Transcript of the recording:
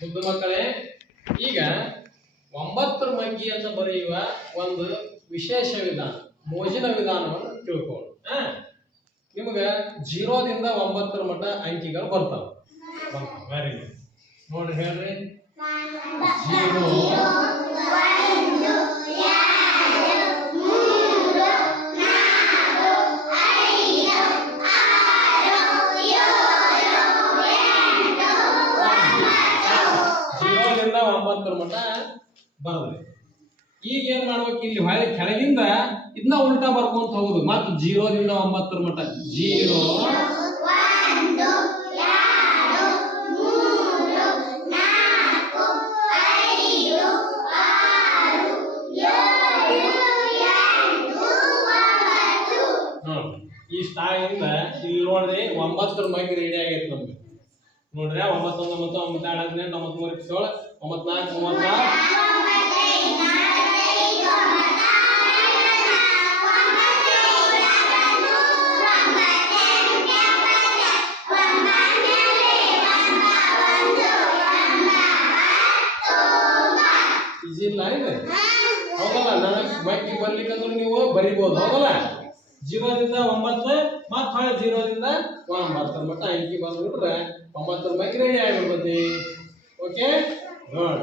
ಬುದ್ಧ ಮಕ್ಕಳೇ, ಈಗ 9ರ ಮಗ್ಗಿ ಅಂತ ಬರೆಯುವ ಒಂದು ವಿಶೇಷ ವಿಧಾನ, ಮೋಜಿನ ವಿಧಾನವನ್ನು ತಿಳ್ಕೊಳ್ಳೋಣ. ನಿಮಗೆ 0 ದಿಂದ 9ರ ಮಟ್ಟ ಅಂಕಿಗಳು ಬರ್ತಾವೆ. Very good. ನೋಡ್ರಿ, ಹೇಳ್ರಿ. 0 9ರ ಮಟ್ಟ ಬರದ್ರಿ. ಈಗ ಏನ್ ಮಾಡ್ಬೇಕು, ಇಲ್ಲಿ ಹೊಳೆ ಕೆಳಗಿಂದ ಇದನ್ನ ಉಲ್ಟಾ ಬರ್ಕೊಂತ ಹೋಗುದು. ಮತ್ತು 0 ದಿಂದ 9ರ ಮಟ್ಟ 0 ಈ ಸ್ಥಾಯಿಯಿಂದ ಇಲ್ಲಿ ನೋಡ್ರಿ 9ರ ಮಗ್ಗಿ ರೆಡಿ ಆಗೈತೆ ನಮ್ಗೆ. ನೋಡ್ರಿ, 9 9 9 2 18 9 3 17 9 4 36 ಈಜಿ ಇಲ್ಲ ಇದೆ, ಹೌದಲ್ಲ? ನನಗೆ ಮಗ್ಗಿ ಬರ್ಲಿಕ್ಕಂದ್ರೆ ನೀವು ಬರಿಬೋದು, ಹೌದಲ್ಲ? 0 ದಿಂದ 9 ಮತ್ತೆ 0 ದಿಂದ 9ರ ಮಟ್ಟ ಅಂಕಿ ಬಂದ್ಬಿಟ್ರೆ 9ರ ಮಗ್ಗಿ ರೆಡಿ ಆಗಿಬಿಡ್ತೈತಿ. Okay, good.